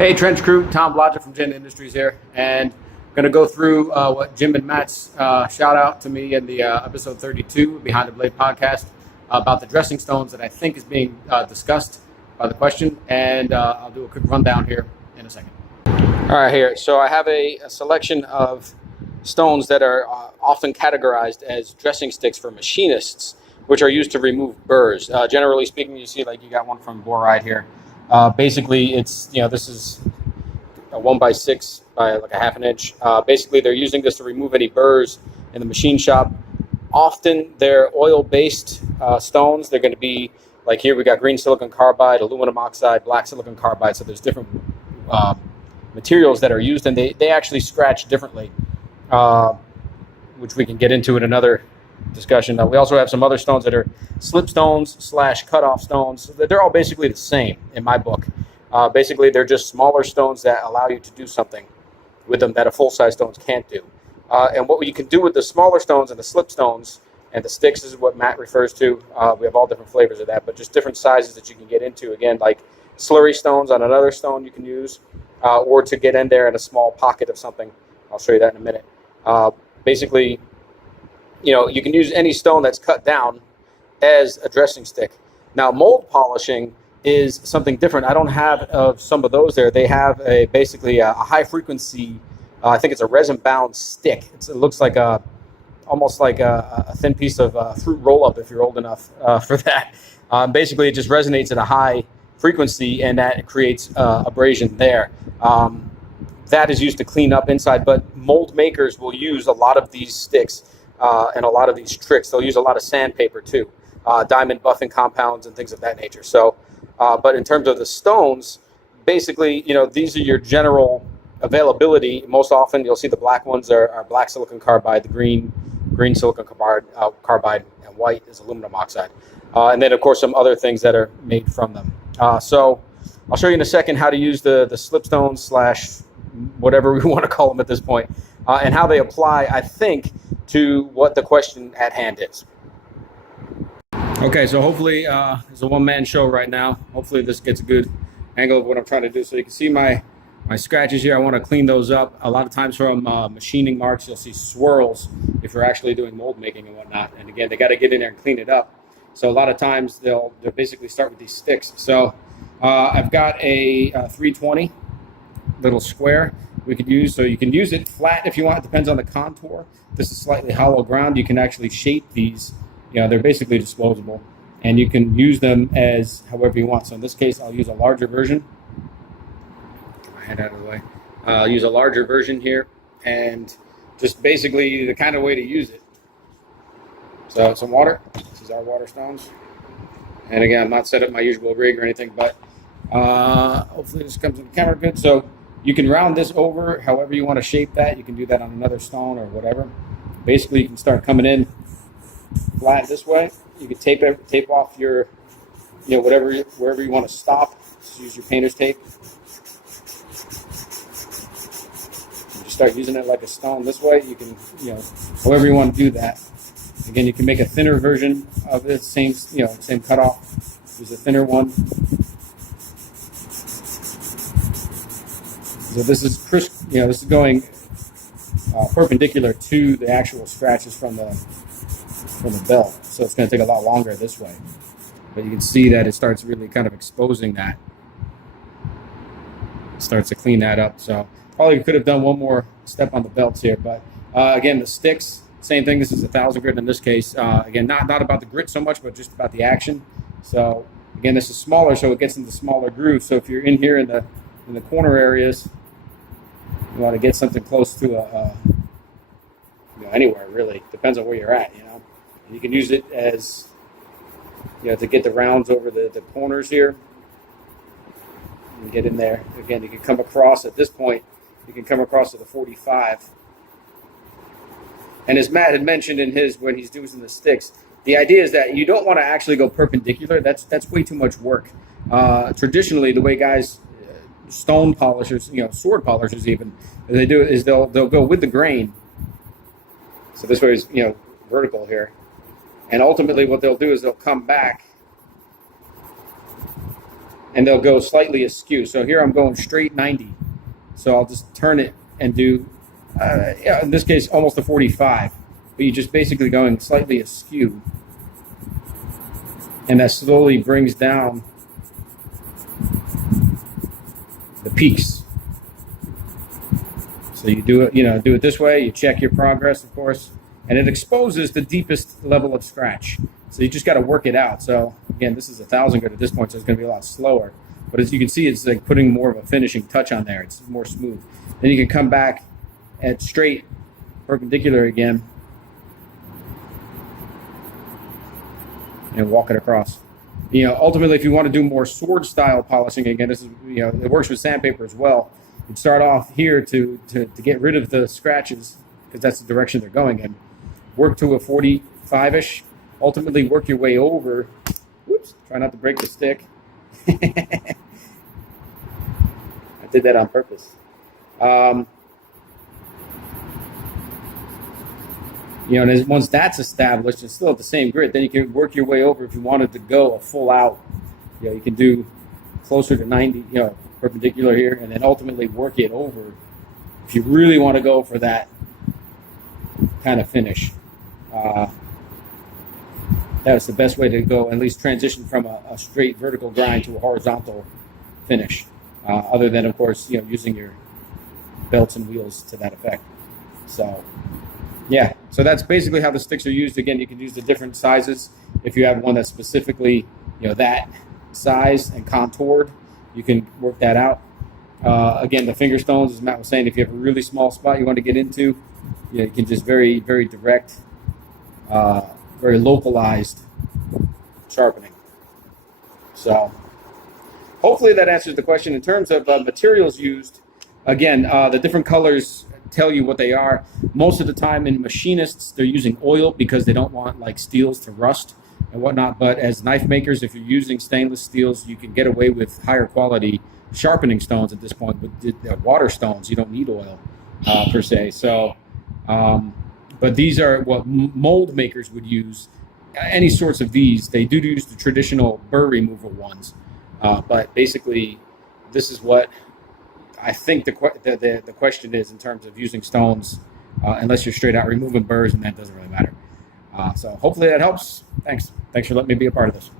Hey, Trench Crew, Tom Blodgett from Jende Industries here, and I'm going to go through what Jim and Matt's shout out to me in the episode 32 Behind the Blade podcast about the dressing stones that I think is being discussed by the question, and I'll do a quick rundown here in a second. All right, here. So I have a selection of stones that are often categorized as dressing sticks for machinists, which are used to remove burrs. Generally speaking, you see like you got one from Boride here. Basically, it's, this is a 1x6 by like a half an inch. Basically, they're using this to remove any burrs in the machine shop. Often, they're oil-based stones. They're going to be, like here we got green silicon carbide, aluminum oxide, black silicon carbide. So there's different materials that are used, and they actually scratch differently, which we can get into in another discussion. We also have some other stones that are slip stones / cutoff stones. They're all basically the same in my book. Basically, they're just smaller stones that allow you to do something with them that a full-size stones can't do. And what you can do with the smaller stones and the slip stones and the sticks is what Matt refers to. We have all different flavors of that, but just different sizes that you can get into. Again, like slurry stones on another stone you can use, or to get in there in a small pocket of something. I'll show you that in a minute. Basically, you can use any stone that's cut down as a dressing stick. Now, mold polishing is something different. I don't have of some of those there. They have basically a high frequency, I think it's a resin bound stick. It looks like almost like a thin piece of fruit roll up if you're old enough for that. Basically, it just resonates at a high frequency, and that creates abrasion there. That is used to clean up inside, but mold makers will use a lot of these sticks and a lot of these tricks. They'll use a lot of sandpaper too, diamond buffing compounds and things of that nature. So, but in terms of the stones, basically, these are your general availability. Most often, you'll see the black ones are black silicon carbide, the green silicon carbide, and white is aluminum oxide. And then, of course, some other things that are made from them. So I'll show you in a second how to use the slipstones / whatever we want to call them at this point, and how they apply, I think, to what the question at hand is. Okay, so hopefully it's a one-man show right now. Hopefully this gets a good angle of what I'm trying to do. So you can see my scratches here. I want to clean those up. A lot of times from machining marks, you'll see swirls if you're actually doing mold making and whatnot. And again, they got to get in there and clean it up. So a lot of times they'll basically start with these sticks. So I've got a 320 little square we could use. So you can use it flat if you want. It depends on the contour. This is slightly hollow ground. You can actually shape these. They're basically disposable, and you can use them as however you want. So in this case, I'll use a larger version. Get my hand out of the way. I'll use a larger version here, and just basically the kind of way to use it. So some water. This is our water stones. And again, I'm not set up my usual rig or anything, but hopefully this comes in the camera good. So you can round this over however you want to shape that. You can do that on another stone or whatever. Basically, you can start coming in flat this way. You can tape off your, wherever you want to stop. Just use your painter's tape. You just start using it like a stone this way. You can, however you want to do that. Again, you can make a thinner version of it, same cutoff. Use a thinner one. So this is this is going perpendicular to the actual scratches from the belt. So it's going to take a lot longer this way. But you can see that it starts really kind of exposing that. It starts to clean that up. So probably could have done one more step on the belts here. But again, the sticks, same thing. This is 1,000 grit in this case. Again, not about the grit so much, but just about the action. So again, this is smaller, so it gets into smaller grooves. So if you're in here in the corner areas, you want to get something close to anywhere really. Depends on where you're at, And you can use it as, to get the rounds over the corners here. And get in there. Again, you can come across at this point, you can come across to the 45. And as Matt had mentioned when he's using the sticks, the idea is that you don't want to actually go perpendicular. That's way too much work. Traditionally, the way guys, stone polishers, sword polishers even, they do is they'll go with the grain. So this way is, vertical here. And ultimately what they'll do is they'll come back and they'll go slightly askew. So here I'm going straight 90. So I'll just turn it and do, yeah, in this case, almost a 45. But you're just basically going slightly askew. And that slowly brings down the peaks. So you do it, do it this way. You check your progress, of course, and it exposes the deepest level of scratch. So you just got to work it out. So again, this is 1,000 grit at this point, so it's going to be a lot slower. But as you can see, it's like putting more of a finishing touch on there. It's more smooth. Then you can come back at straight perpendicular again and walk it across. Ultimately, if you want to do more sword style polishing, again, this is, it works with sandpaper as well. You start off here to get rid of the scratches, because that's the direction they're going in. Work to a 45-ish. Ultimately, work your way over. Whoops, try not to break the stick. I did that on purpose. And once that's established, it's still at the same grit, then you can work your way over if you wanted to go a full out. You can do closer to 90, perpendicular here, and then ultimately work it over if you really want to go for that kind of finish. That's the best way to go, at least transition from a straight vertical grind to a horizontal finish, other than, of course, using your belts and wheels to that effect. So, yeah, so that's basically how the sticks are used. Again, you can use the different sizes. If you have one that's specifically, that size and contoured, you can work that out. Again, the finger stones, as Matt was saying, if you have a really small spot you want to get into, you can just very, very direct, very localized sharpening. So hopefully that answers the question. In terms of materials used, again, the different colors tell you what they are. Most of the time in machinists, they're using oil because they don't want like steels to rust and whatnot. But as knife makers, if you're using stainless steels, you can get away with higher quality sharpening stones at this point. With water stones, you don't need oil per se. So, but these are what mold makers would use. Any sorts of these, they do use the traditional burr removal ones. But basically, this is what I think the question is in terms of using stones, unless you're straight out removing burrs, and that doesn't really matter. So hopefully that helps. Thanks for letting me be a part of this.